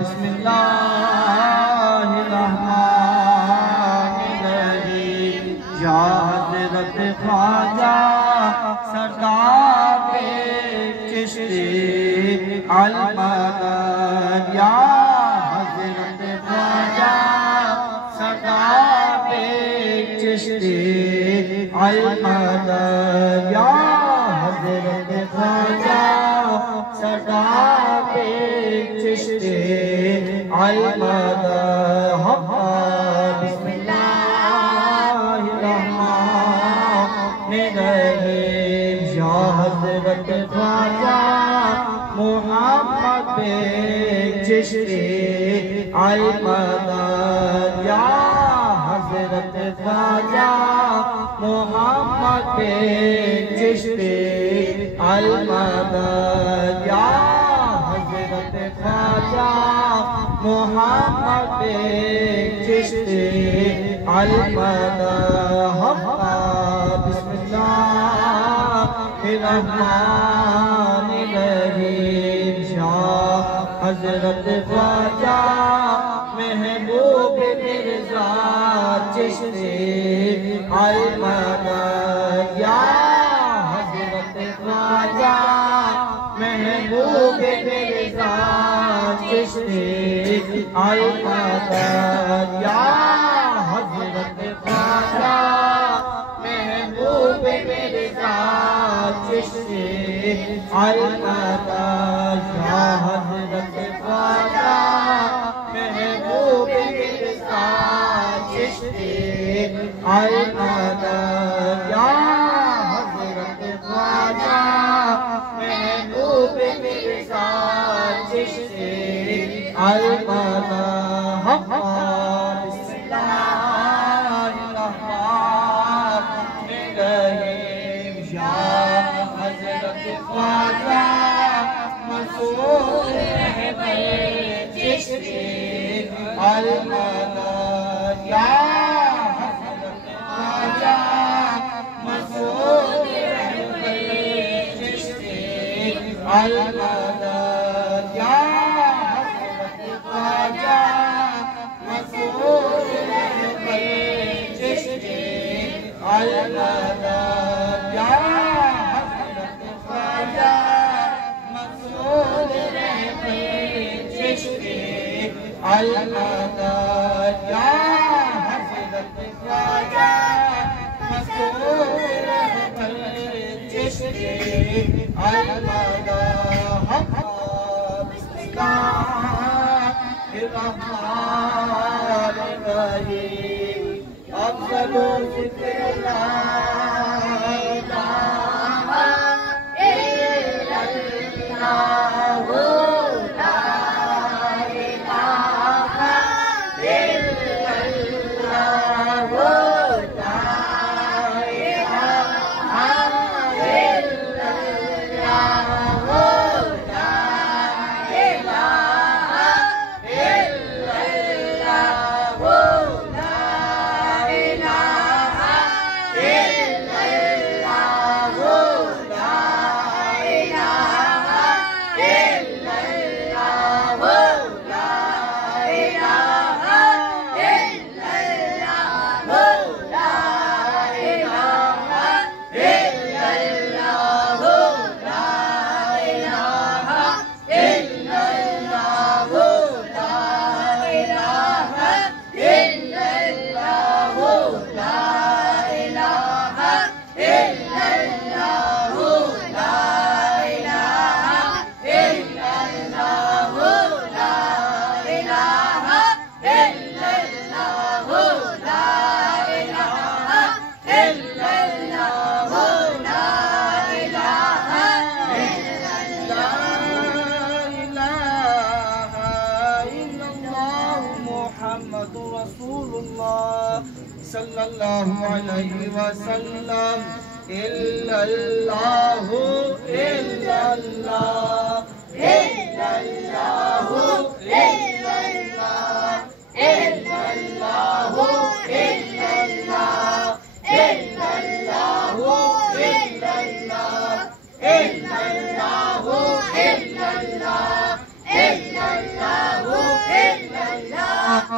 बिस्मिल्लाहिर्रहमानिर्रहीम या हज़रत ख्वाजा सरदार चिश्ती अल मदद या हज़रत ख्वाजा सरदार चिश्ती अल मदद या हज़रत ख्वाजा सरदार चिश्ती अल मदद बिस्मिल्लाहिर्रहमानिर्रहीम या हज़रत ख्वाजा मोहम्मद चिश्ती अल मदद या हज़रत ख्वाजा मोहम्मद चिश्ती अल मदद या हज़रत ख्वाजा मोहम्मद चिश्ती अल मदद बिस्मिल्लाहिर्रहमानिर्रहीम या हज़रत ख्वाजा महबूब मिर्ज़ा चिश्ती अल मदद या हज़रत ख्वाजा महबूब मिर्ज़ा चिश्ती अल मदद या हज़रत ख्वाजा महबूब मिर्ज़ा चिश्ती अल मदद या हज़रत ख्वाजा महबूब मिर्ज़ा चिश्ती अल मदद या हज़रत ख्वाजा महबूब मिर्ज़ा चिश्ती अल मदद बिस्मिल्लाहिर्रहमानिर्रहीम या हज़रत ख्वाजा मसूद रहबर चिश्ती अल मदद या हज़रत ख्वाजा मसूद रहबर चिश्ती अल मदद या हज़रत ख्वाजा मसूद रहबर चिश्ती अल मदद या हज़रत ख्वाजा मसूद रहबर चिश्ती अल मदद या हज़रत ख्वाजा मसूद रहबर चिश्ती अल मदद बिस्मिल्लाहिर्रहमानिर्रहीम अफ़ज़लु ज़िक्र ला इलाहा इल्लल्लाह ला इलाहा इल्लल्लाह ला इलाहा इल्लल्लाह ला इलाहा सल्लल्लाहु अलैहि वसल्लम इल्लल्लाहु इल्लल्लाह इल्लल्लाहु इल्लल्लाह इल्लल्लाहु इल्लल्लाह इल्लल्लाहु इल्लल्लाह इल्लल्लाहु